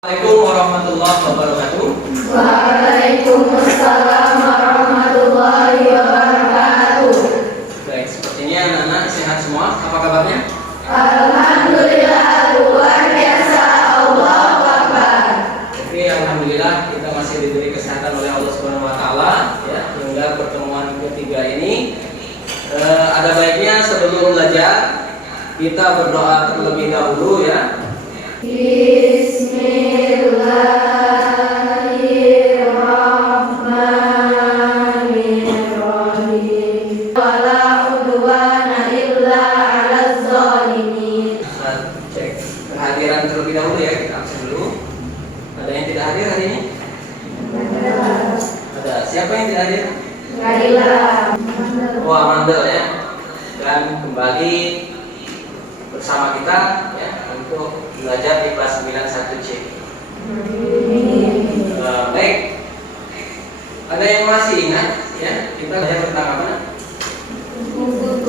Assalamualaikum warahmatullahi wabarakatuh. Waalaikumsalam warahmatullahi wabarakatuh. Baik, sepertinya anak-anak sehat semua. Apa kabarnya? Alhamdulillah, luar biasa. Allahu Akbar. Oke, alhamdulillah kita masih diberi kesehatan oleh Allah Subhanahu wa taala ya, hingga pertemuan ketiga ini. Ada baiknya sebelum belajar kita berdoa terlebih dahulu ya. Bismillahirrahmanirrahim. Wala udwana illa 'alaz zalimin. Cek kehadiran terlebih dahulu ya, kita absen dulu. Ada yang tidak hadir hari ini? Ada. Siapa yang tidak hadir? Wah, mandel ya. Dan kembali bersama kita ya untuk belajar di kelas 91C. Baik. Ada yang masih ingat ya? Kita belajar tentang apa? Hukum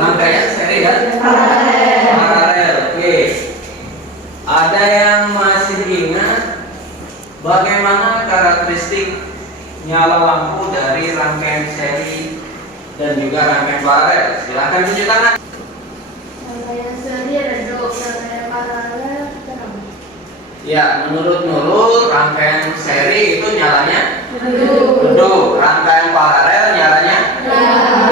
rangkaian seri dan paralel. Oke. Ada yang masih ingat bagaimana karakteristik nyala lampu dari rangkaian seri dan juga rangkaian paralel? Silakan tunjuk tangan. Rangkaian seri redup, rangkaian paralel terang. Ya, menurut Nurul rangkaian seri itu nyalanya Redup. redup, rangkaian paralel nyalanya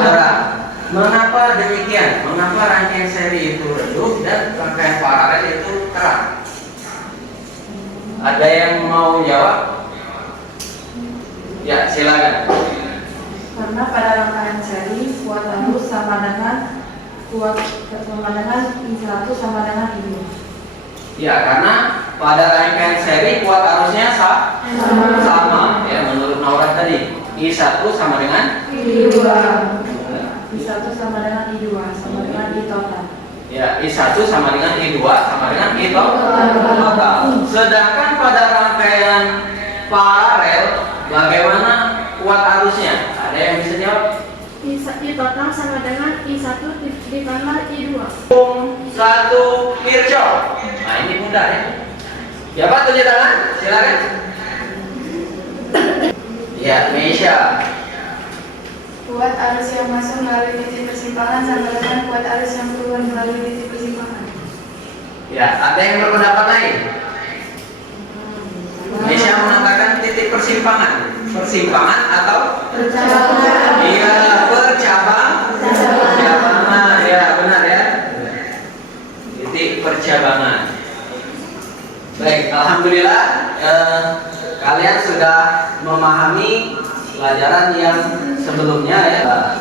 terang. Mengapa demikian? Mengapa rangkaian seri itu redup dan rangkaian paralel itu terang? Ada yang mau jawab? Ya, silakan. Karena pada rangkaian seri kuat arus sama dengan I1 sama dengan I2. Ya, karena pada rangkaian seri kuat arusnya sama ya, menurut Naura tadi. I1 sama dengan I2 sama dengan I2 sama dengan I total. ya, I1 sama dengan I2 sama dengan I total. Sedangkan pada rangkaian paralel bagaimana kuat arusnya? Ada yang bisa jawab? I total sama dengan I1 ditambah I2. Hukum 1 Kirchhoff. Nah, ini mudah ya. Siapa tunjuk tangan? Silakan. Ya, Meisha. Kuat arus yang masuk melalui titik persimpangan sama dengan kuat arus yang keluar melalui titik persimpangan. Ya, ada yang berpendapat lain? Meisha mengatakan titik persimpangan. Persimpangan atau? Iya, percabangan. Ya, benar ya. Titik percabangan. Baik, alhamdulillah kalian sudah memahami pelajaran yang sebelumnya ya.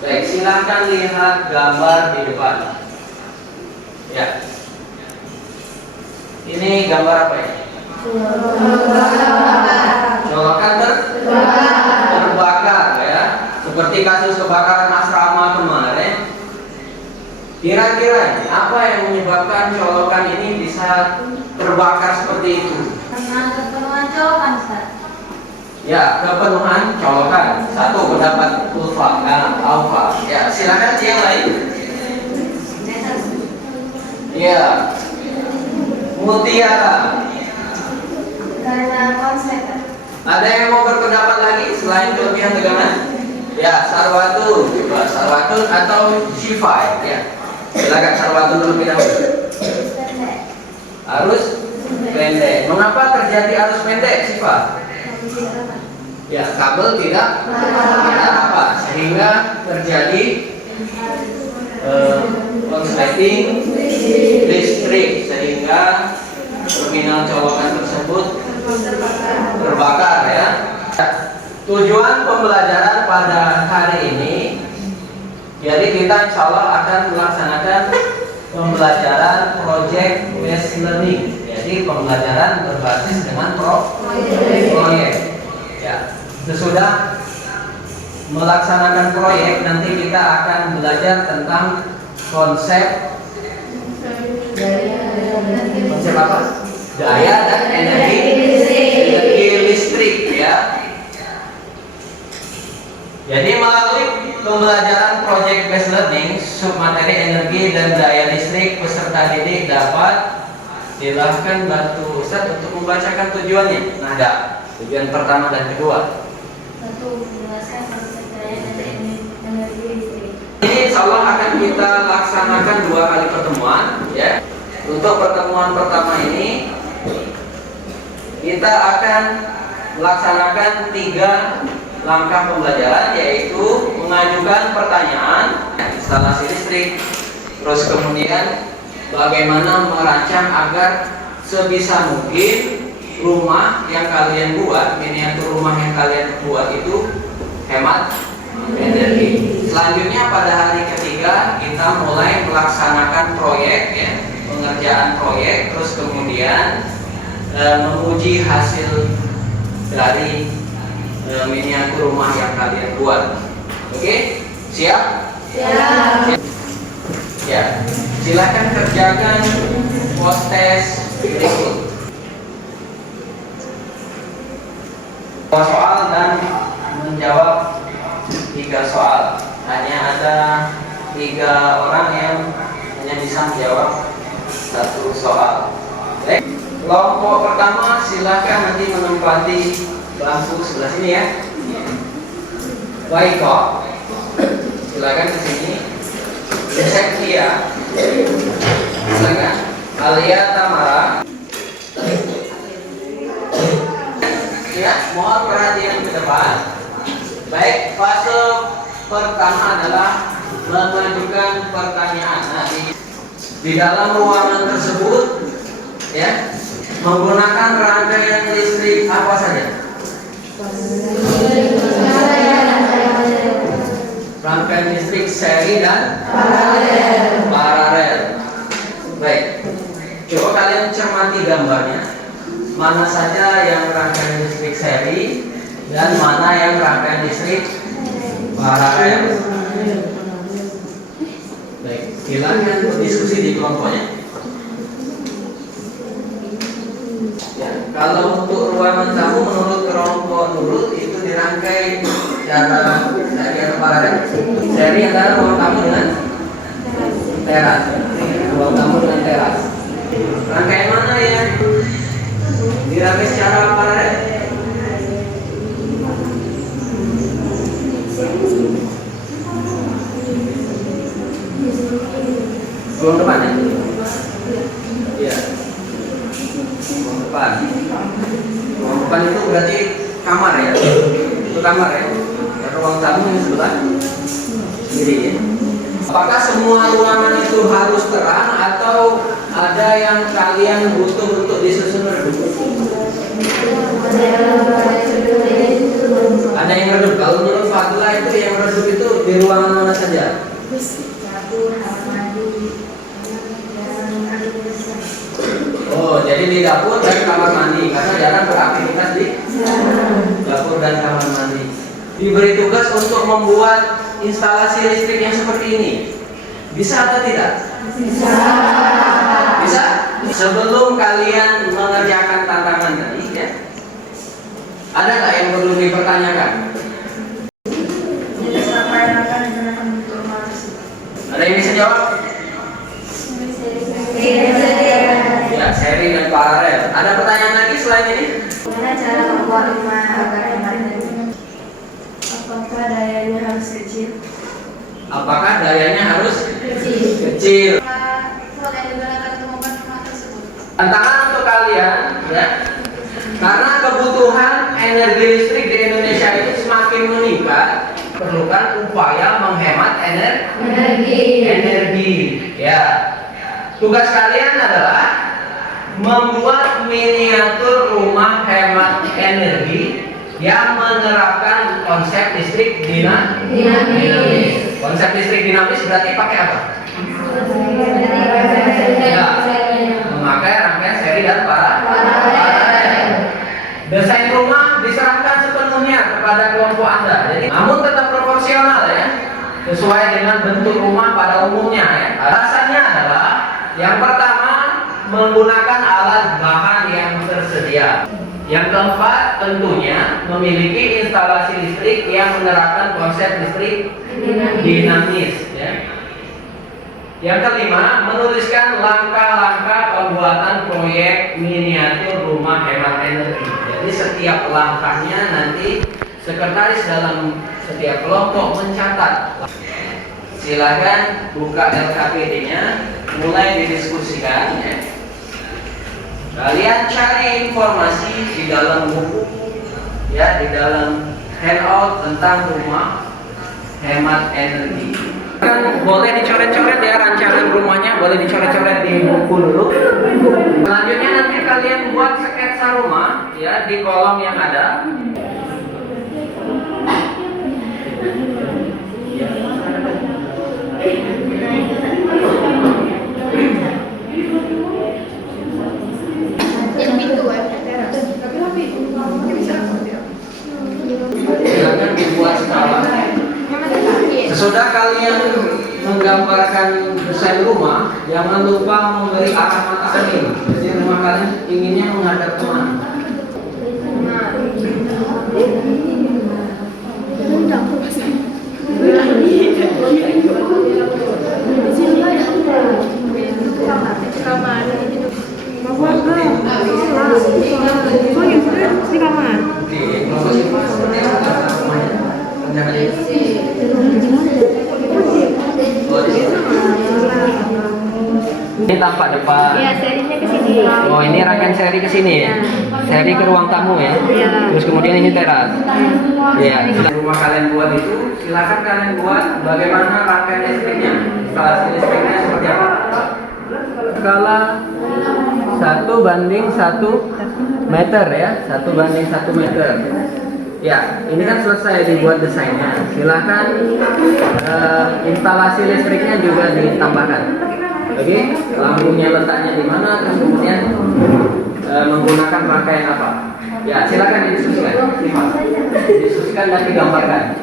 Baik, silakan lihat gambar di depan. Ya. Ini gambar apa ya? Colokan terbakar ya. Seperti kasus kebakaran asrama kemarin. Kira-kira apa yang menyebabkan colokan ini bisa terbakar seperti itu? Karena keperluan colokan, Ustaz. Ya, kepenuhan colokan. Satu pendapat Alfa. Ya, silakan yang lain. Ya, Mutiara. Karena konsep. Ada yang mau berpendapat lagi selain kelebihan tegangan? Ya, Sarwatun. Coba Sarwatun atau Shifai. Ya, silakan Sarwatun terlebih dahulu. Arus pendek. Mengapa terjadi arus pendek, Shifa? Ya, kabel tidak apa sehingga terjadi konsleting listrik sehingga terminal colokan tersebut terbakar ya. Tujuan pembelajaran pada hari ini, jadi kita insya Allah akan melaksanakan pembelajaran project based learning. Jadi pembelajaran berbasis dengan proyek. Ya, sesudah melaksanakan proyek nanti kita akan belajar tentang konsep apa? Daya dan energi listrik ya. Jadi melalui pembelajaran project based learning, submateri energi dan daya listrik, peserta didik dapat silahkan bantu Ustadz untuk membacakan tujuannya. Nah, ada tujuan pertama dan kedua. Satu, menjelaskan konsep daya dan energi listrik. Ini insya Allah akan kita laksanakan 2 kali pertemuan, ya. Untuk pertemuan pertama ini kita akan melaksanakan 3 langkah pembelajaran, yaitu mengajukan pertanyaan instalasi listrik, terus kemudian bagaimana merancang agar sebisa mungkin rumah yang kalian buat, miniatur rumah yang kalian buat itu hemat energi. Selanjutnya pada hari ketiga kita mulai melaksanakan proyek, ya, pengerjaan proyek, terus kemudian menguji hasil dari miniatur rumah yang kalian buat. Oke, siap? Siap. Ya, silakan kerjakan post test berikut. Soal dan menjawab 3 soal. Hanya ada 3 orang yang hanya bisa menjawab 1 soal. Baik. Kelompok pertama silakan nanti menempati bangku sebelah sini, ya. Waiko, silakan ke sini. Sekia, silakan. Alia Tamara. Ya, mohon perhatian ke depan. Baik, fase pertama adalah mengajukan pertanyaan. Nah, di dalam ruangan tersebut, ya, menggunakan rangkaian listrik apa saja? Rangkaian listrik seri dan paralel. Baik, coba kalian cermati gambarnya. Mana saja yang rangkaian listrik seri dan mana yang rangkaian listrik paralel. Baik, silakan berdiskusi di kelompoknya. Ya, kalau untuk ruangan tamu menurut kelompok Nurul itu dirangkai secara seri paralel. Seri antara ruang tamu dengan teras. Ruang tamu dengan teras. Rangkaian mana ya dirangkai secara paralel? Ruang depan, ya? Iya. Ruang depan. Ruang depan itu berarti kamar, ya? Itu kamar, ya? Dan ruang tamu yang sebelah kiri, ya? Apakah semua ruangan itu harus terang atau ada yang kalian butuh untuk disusun redup? Ada yang redup. Kalau menurut Fadila itu yang redup itu di ruangan mana saja? Oh, jadi di dapur dan kamar mandi karena jarang beraktivitas di dapur dan kamar mandi. Diberi tugas untuk membuat instalasi listrik yang seperti ini. Bisa atau tidak? Bisa. Bisa? Sebelum kalian mengerjakan tantangan tadi, ya, ada nggak yang perlu dipertanyakan? Siapa yang akan digunakan untuk rumah tersebut? Ada yang bisa jawab? Ya, seri dan paralel. Ada pertanyaan lagi selain ini? Bagaimana cara membuat rumah agar hemat energi? Apakah dayanya harus kecil? Apakah dayanya harus kecil? Slot yang digunakan untuk membuat rumah tersebut. Tantangan untuk kalian, ya, karena kebutuhan energi listrik di Indonesia itu semakin meningkat, perlukan upaya menghemat energi. Ya, tugas kalian adalah membuat miniatur rumah hemat energi yang menerapkan konsep listrik dinamis. Konsep listrik dinamis berarti pakai apa? Ya, memakai rangkaian seri dan paralel. Desain rumah diserahkan sepenuhnya kepada kelompok Anda. Jadi, namun tetap proporsional, ya, sesuai dengan bentuk rumah pada umumnya, ya. Alasannya adalah yang pertama menggunakan alat bahan yang tersedia. Yang keempat, tentunya memiliki instalasi listrik yang menerapkan konsep listrik dinamis. Ya. Yang kelima, menuliskan langkah-langkah pembuatan proyek miniatur rumah hemat energi. Jadi setiap langkahnya nanti sekretaris dalam setiap kelompok mencatat. Silakan buka LKPD-nya, mulai didiskusikan. Ya. Kalian cari informasi di dalam buku, ya, di dalam handout tentang rumah hemat energi. Kan boleh dicoret-coret ya rancangan rumahnya, boleh dicoret-coret di buku dulu. Selanjutnya nanti kalian buat sketsa rumah, ya, di kolom yang ada. Silakan dibuat skala. Sesudah kalian menggambarkan desain rumah, jangan lupa memberi arah mata angin. Jadi rumah kalian inginnya menghadap kemana? Ini tampak depan. Iya, serinya ke sini. Oh, ini rangkaian seri ke sini ya. Seri ke ruang tamu ya. Terus kemudian ini teras. Iya. Rumah kalian buat itu, silakan kalian buat bagaimana rangkaian listriknya. Instalasi listriknya seperti apa? Skala 1:1 meter ya, 1:1 meter. Ya, ini kan selesai dibuat desainnya. Silakan instalasi listriknya juga ditambahkan. Oke, lampunya letaknya di mana, terus kemudian menggunakan rangkaian apa? Ya, silakan didiskusikan. Didiskusikan dan digambarkan.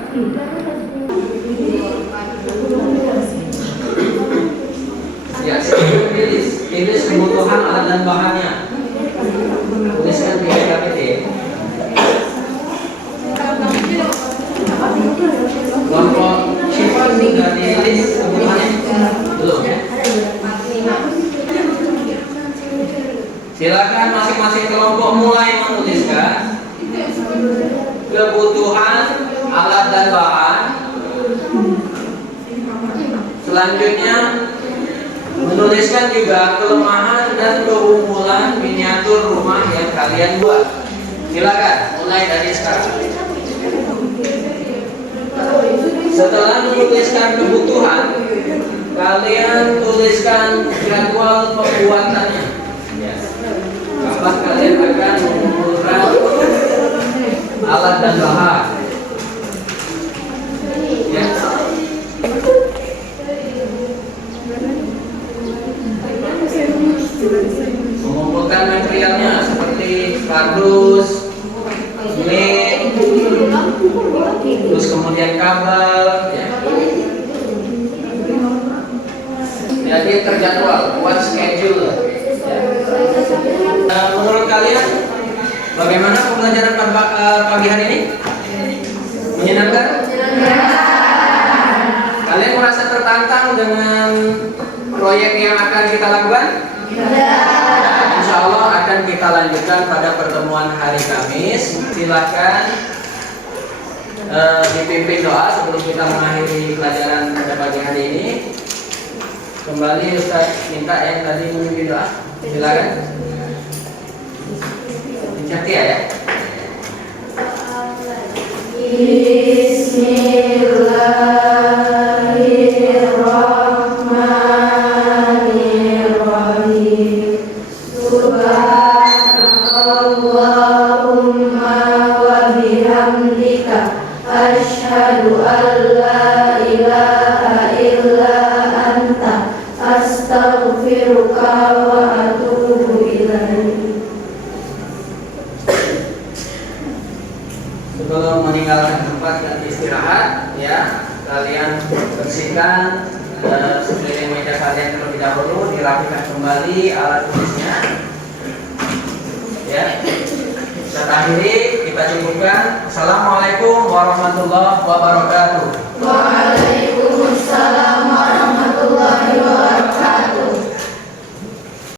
Ya, silakan tulis kebutuhan alat dan bahannya. Tuliskan di KPT. Kelompok Syifa sudah ditulis kebutuhannya? Belum ya? Silakan masing-masing kelompok mulai menuliskan kebutuhan alat dan bahan. Selanjutnya menuliskan juga kelemahan dan keunggulan miniatur rumah yang kalian buat. Silakan mulai dari sekarang. Setelah menuliskan kebutuhan, kalian tuliskan jadwal pembuatannya. Kapan kalian akan mengumpulkan alat dan bahan? Ya. Mengumpulkan materialnya seperti kardus, led, terus kemudian kabel. Ya. Jadi terjadwal, buat schedule. Menurut kalian bagaimana pembelajaran pagi hari ini? Menyenangkan? Kalian merasa tertantang dengan proyek yang akan kita lakukan? Insya Allah akan kita lanjutkan pada pertemuan hari Kamis. Silakan dipimpin doa sebelum kita mengakhiri pelajaran pada pagi hari ini. Kembali Ustaz minta yang tadi memimpin doa. Silakan. Setia ya. Bismillahirrahmanirrahim. Subhanallahumma wa bihamdika asyhadu an la ilaha illa anta astaghfiruka wa atubu ilaik. Sebelum meninggalkan tempat dan istirahat, ya, kalian bersihkan sekeliling meja kalian terlebih dahulu, dirapikan kembali alat tulisnya, ya. akhiri, kita cukupkan. Assalamualaikum warahmatullahi wabarakatuh. Waalaikumsalam warahmatullahi wabarakatuh.